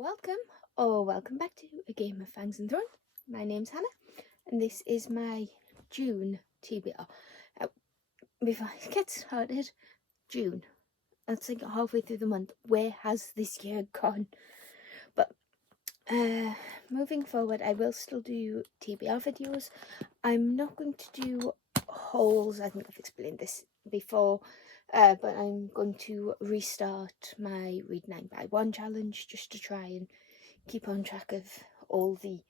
Welcome back to A Game of Fangs and Thrones. My name's Hannah, and this is my June TBR. Before I get started, June. That's like halfway through the month. Where has this year gone? But moving forward, I will still do TBR videos. I'm not going to do hauls. I think I've explained this before. But I'm going to restart my Read 9 by 1 challenge just to try and keep on track of all the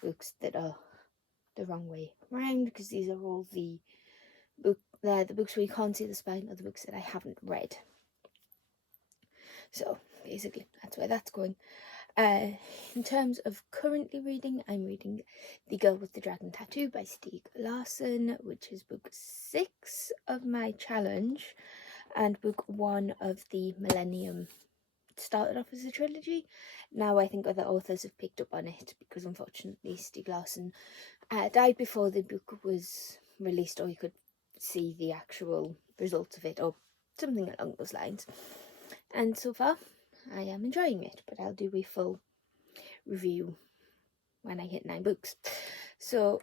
books that are the wrong way around, because these are all the books where you can't see the spine, are the books that I haven't read. So basically that's where that's going. In terms of currently reading, I'm reading The Girl with the Dragon Tattoo by Stieg Larsson, which is book 6 of my challenge and book 1 of the Millennium. Started off as a trilogy. Now I think other authors have picked up on it, because unfortunately Stieg Larsson died before the book was released, or you could see the actual results of it, or something along those lines. And so far I am enjoying it, but I'll do a full review when I hit 9 books. So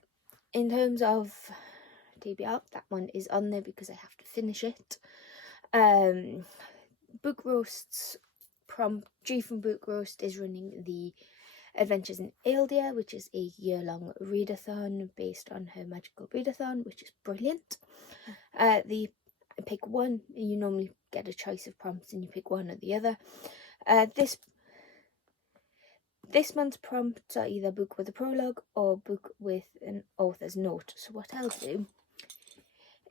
in terms of TBR, that one is on there because I have to finish it. Book Roast's G from Book Roast is running the Adventures in Aeldia, which is a year-long readathon based on her magical readathon, which is brilliant. The pick one, you normally get a choice of prompts and you pick one or the other. This month's prompts are either book with a prologue or book with an author's note. So what I'll do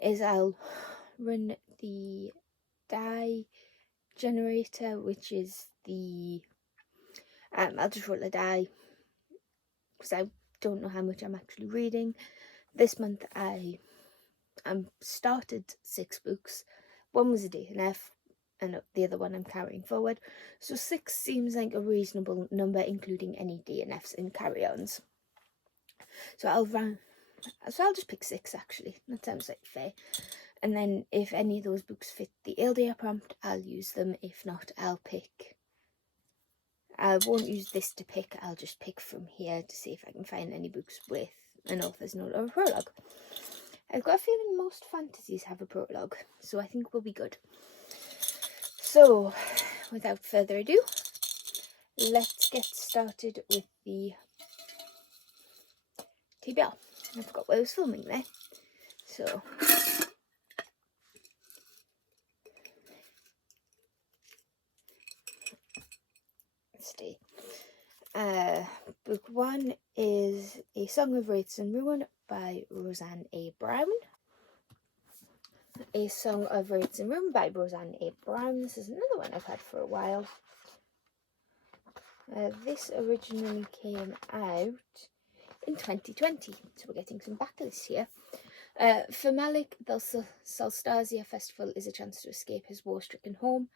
is I'll run the die generator, which is the I'll just roll a die because I don't know how much I'm actually reading. This month I started 6 books. One was a DNF and the other one I'm carrying forward, so 6 seems like a reasonable number, including any DNFs and carry-ons. So I'll just pick 6 actually. That sounds like fair. And then if any of those books fit the Aeldia prompt, I'll use them. If not, I won't use this to pick. I'll just pick from here to see if I can find any books with an author's note or a prologue. I've got a feeling most fantasies have a prologue, so I think we'll be good. So, without further ado, let's get started with the TBR. I forgot what I was filming there. So, let's see. Book 1 is A Song of Wraiths and Ruin by Roseanne A. Brown. A Song of Wraiths and Ruin by Roseanne A. Brown. This is another one I've had for a while. This originally came out in 2020, so we're getting some backlist here. For Malik, the Solstasia Festival is a chance to escape his war-stricken home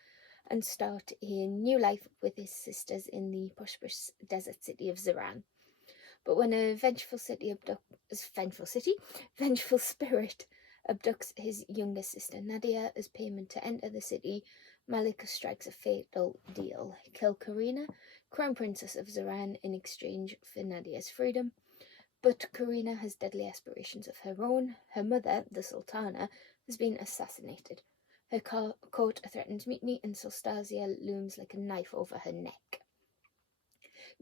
and start a new life with his sisters in the prosperous desert city of Zaran. But when a vengeful spirit abducts his younger sister Nadia as payment to enter the city, Malik strikes a fatal deal: kill Karina, Crown Princess of Zaran, in exchange for Nadia's freedom. But Karina has deadly aspirations of her own. Her mother, the Sultana, has been assassinated. Her court threatens mutiny, and Solstasia looms like a knife over her neck.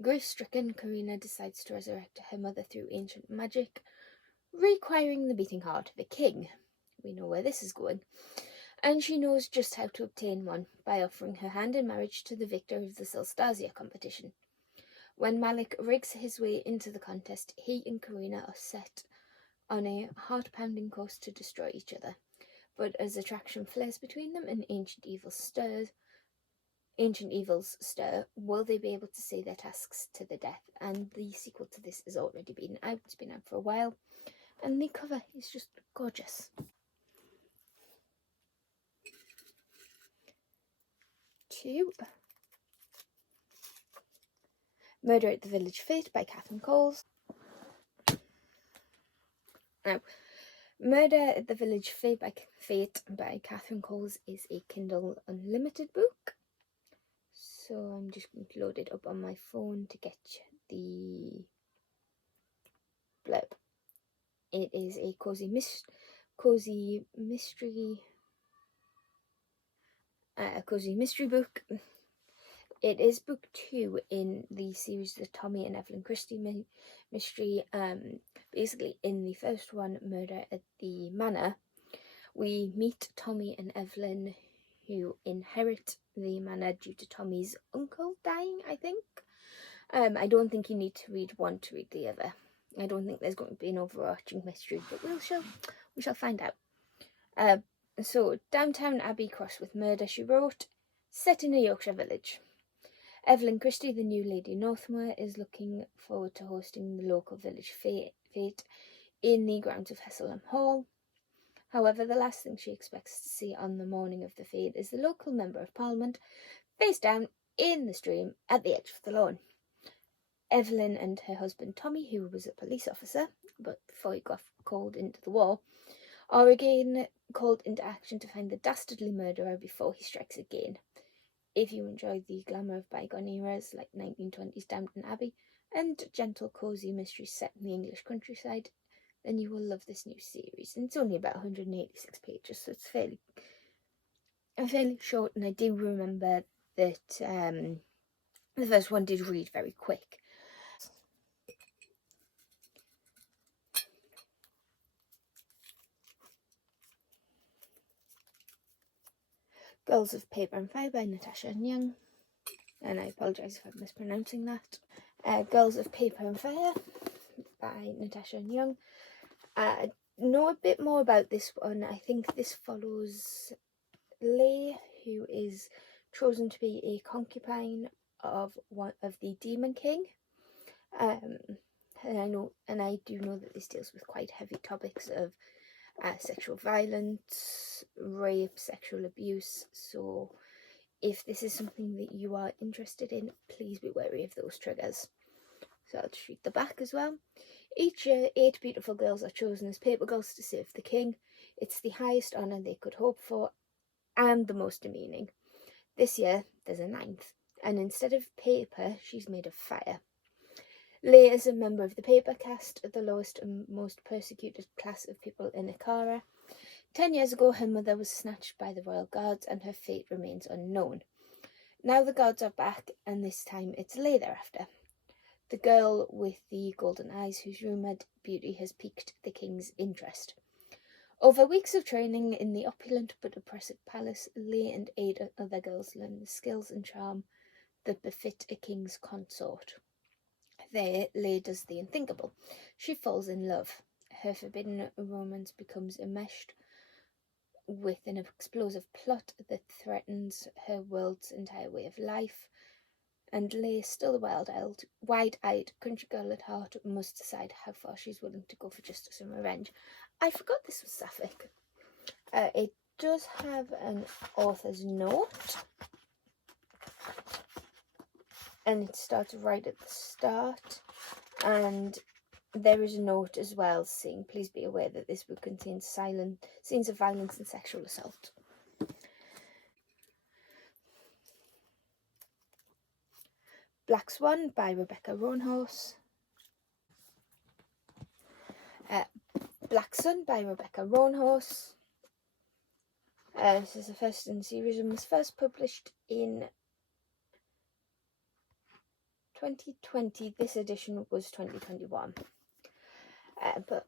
Grief-stricken, Karina decides to resurrect her mother through ancient magic, requiring the beating heart of a king. We know where this is going. And she knows just how to obtain one, by offering her hand in marriage to the victor of the Solstasia competition. When Malik rigs his way into the contest, he and Karina are set on a heart-pounding course to destroy each other. But as attraction flares between them and ancient evils stir, will they be able to say their tasks to the death? And the sequel to this has already been out. It's been out for a while, and the cover is just gorgeous. Two. Murder at the Village Fete by Catherine Coles. Now, Murder at the Village Fete by Catherine Coles is a Kindle Unlimited book. so I'm just going to load it up on my phone to get the blurb. It is a cozy mystery book. It is book 2 in the series, the Tommy and Evelyn Christie mystery. Basically, in the first one, Murder at the Manor, we meet Tommy and Evelyn, who inherit the manor due to Tommy's uncle dying, I think. I don't think you need to read one to read the other. I don't think there's going to be an overarching mystery, but we shall find out. So, downtown Abbey Cross with murder, she wrote, set in a Yorkshire village. Evelyn Christie, the new Lady Northmere, is looking forward to hosting the local village fete in the grounds of Hesselham Hall. However, the last thing she expects to see on the morning of the fete is the local Member of Parliament face down in the stream at the edge of the lawn. Evelyn and her husband Tommy, who was a police officer, but before he got called into the war, are again called into action to find the dastardly murderer before he strikes again. If you enjoy the glamour of bygone eras like 1920s Downton Abbey and gentle, cosy mysteries set in the English countryside, then you will love this new series. And it's only about 186 pages, so it's fairly short, and I do remember that the first one did read very quick. Girls of Paper and Fire by Natasha and Young, and I apologise if I'm mispronouncing that. Girls of Paper and Fire by Natasha and Young. Know a bit more about this one. I think this follows Leigh, who is chosen to be a concubine of one of the Demon King. And I do know that this deals with quite heavy topics of sexual violence, rape, sexual abuse. So if this is something that you are interested in, please be wary of those triggers. So I'll just read the back as well. Each year, 8 beautiful girls are chosen as paper girls to serve the king. It's the highest honour they could hope for, and the most demeaning. This year, there's a 9th, and instead of paper, she's made of fire. Leigh is a member of the paper caste, the lowest and most persecuted class of people in Akara. 10 years ago, her mother was snatched by the royal guards, and her fate remains unknown. Now the guards are back, and this time it's Leigh they're after. The girl with the golden eyes, whose rumoured beauty has piqued the king's interest. Over weeks of training in the opulent but oppressive palace, Leigh and 8 other girls learn the skills and charm that befit a king's consort. There, Leigh does the unthinkable. She falls in love. Her forbidden romance becomes enmeshed with an explosive plot that threatens her world's entire way of life. And Leigh, still a wide-eyed country girl at heart, must decide how far she's willing to go for justice and revenge. I forgot this was sapphic. It does have an author's note, and it starts right at the start, and there is a note as well saying, please be aware that this book contains scenes of violence and sexual assault. Black Swan by Rebecca Roanhorse. Black Sun by Rebecca Roanhorse. This is the first in the series and was first published in 2020. This edition was 2021. But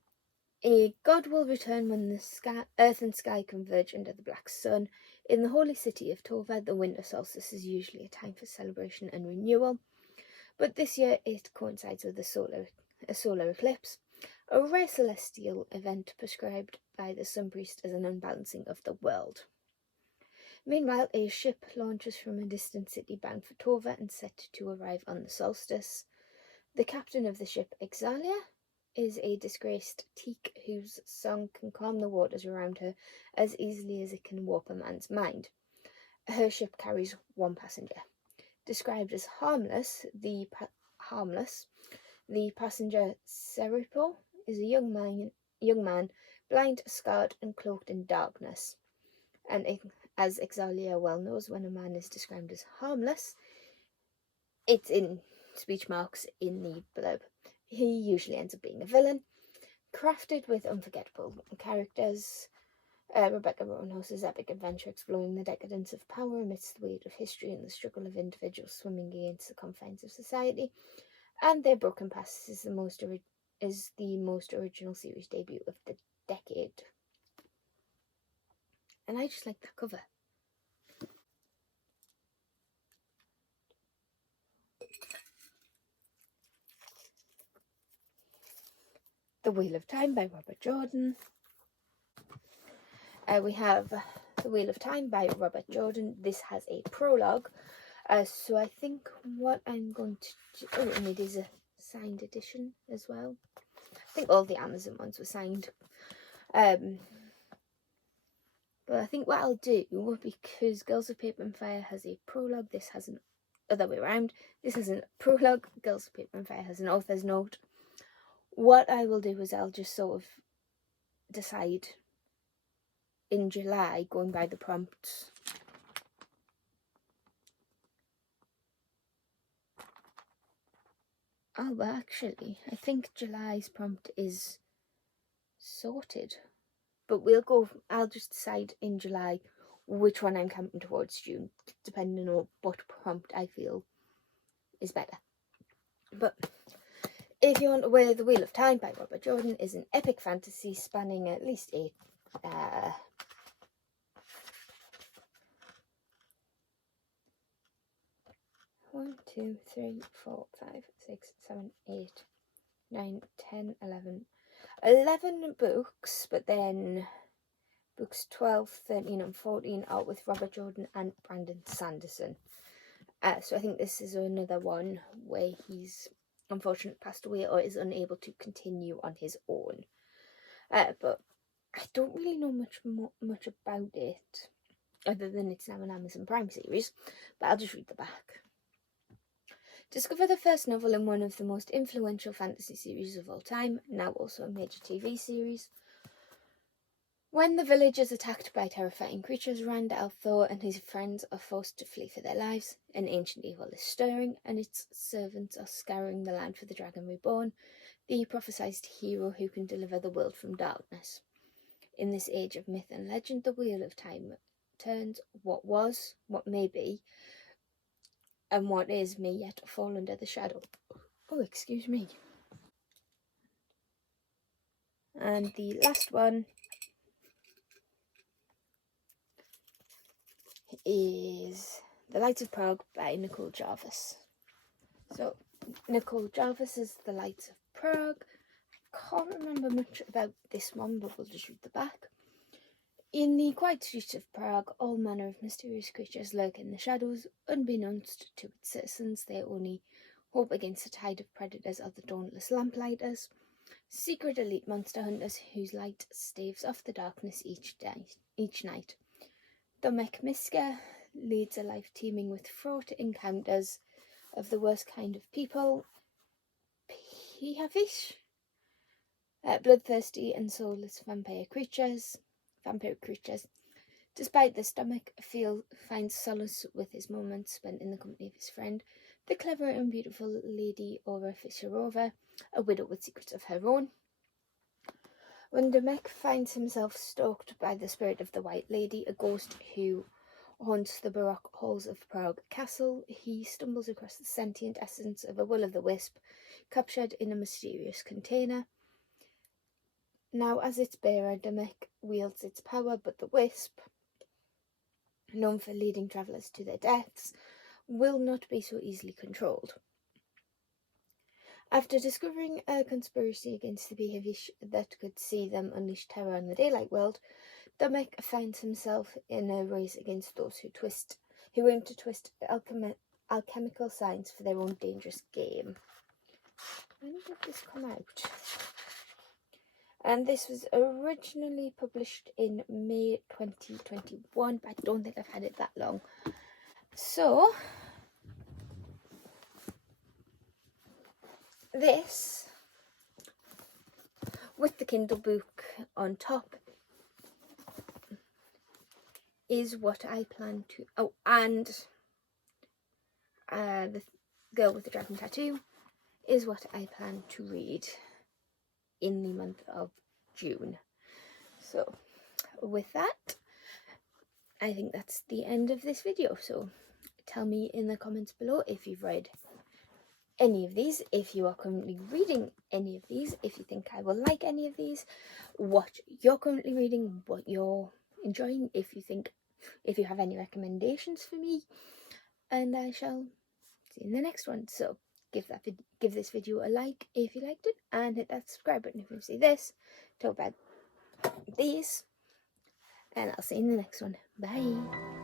a god will return when the earth and sky converge under the black sun. In the holy city of Tova, the winter solstice is usually a time for celebration and renewal, but this year it coincides with a solar eclipse, a rare celestial event prescribed by the sun priest as an unbalancing of the world. Meanwhile, a ship launches from a distant city bound for Tova and set to arrive on the solstice. The captain of the ship, Exalia, is a disgraced teak whose song can calm the waters around her as easily as it can warp a man's mind. Her ship carries 1 passenger. Described as harmless, the passenger Seripo is a young man, blind, scarred, and cloaked in darkness. And as Exalia well knows, when a man is described as harmless, it's in speech marks in the blurb. He usually ends up being a villain, crafted with unforgettable characters. Rebecca Roanhouse's epic adventure exploring the decadence of power amidst the weight of history and the struggle of individuals swimming against the confines of society. And Their Broken Past is the most original series debut of the decade. And I just like that cover. The Wheel of Time by Robert Jordan. We have The Wheel of Time by Robert Jordan. This has a prologue. So I think what I'm going to do... Oh, and it is a signed edition as well. I think all the Amazon ones were signed. But I think what I'll do, because Girls of Paper and Fire has a prologue, this has an other way around. This has a prologue, Girls of Paper and Fire has an author's note. What I will do is I'll just sort of decide in July, going by the prompts. Oh, but actually, I think July's prompt is sorted. But I'll just decide in July which one I'm counting towards June, depending on what prompt I feel is better. But if you're not aware, The Wheel of Time by Robert Jordan is an epic fantasy spanning at least 1, 2, 3, 4, 5, 6, 7, 8, 9, 10, 11 books, but then books 12, 13 and 14 are with Robert Jordan and Brandon Sanderson. So I think this is another one where he's unfortunately passed away or is unable to continue on his own. But I don't really know much about it, other than it's now an Amazon Prime series, but I'll just read the back. Discover the first novel in one of the most influential fantasy series of all time, now also a major TV series. When the village is attacked by terrifying creatures, Rand al'Thor and his friends are forced to flee for their lives. An ancient evil is stirring, and its servants are scouring the land for the Dragon Reborn, the prophesied hero who can deliver the world from darkness. In this age of myth and legend, the Wheel of Time turns what was, what may be, and what is may yet fall under the shadow. Oh, excuse me. And the last one is The Lights of Prague by Nicole Jarvis. So, Nicole Jarvis is The Lights of Prague. I can't remember much about this one, but we'll just read the back. In the quiet streets of Prague, all manner of mysterious creatures lurk in the shadows. Unbeknownst to its citizens, their only hope against a tide of predators are the dauntless lamplighters, secret elite monster hunters whose light staves off the darkness each night. Domek Miska leads a life teeming with fraught encounters of the worst kind of people. Pihavish, bloodthirsty and soulless vampire creatures. Despite this, Domek finds solace with his moments spent in the company of his friend, the clever and beautiful Lady Aura Fischerova, a widow with secrets of her own. When Domek finds himself stalked by the spirit of the White Lady, a ghost who haunts the baroque halls of Prague Castle, he stumbles across the sentient essence of a will-o'-the-wisp captured in a mysterious container. Now, as its bearer, Domek wields its power, but the wisp, known for leading travellers to their deaths, will not be so easily controlled. After discovering a conspiracy against the Pihavish that could see them unleash terror on the daylight world, Domek finds himself in a race against those who aim to twist alchemical science for their own dangerous game. When did this come out? And this was originally published in May 2021, but I don't think I've had it that long. So, this, with the Kindle book on top, is what I plan to... Oh, and Girl with the Dragon Tattoo is what I plan to read in the month of June. So with that, I think that's the end of this video. So tell me in the comments below if you've read any of these, if you are currently reading any of these, if you think I will like any of these, what you're currently reading, what you're enjoying, if you have any recommendations for me, and I shall see you in the next one. So give this video a like if you liked it, and hit that subscribe button if you see this, talk about these, and I'll see you in the next one. Bye.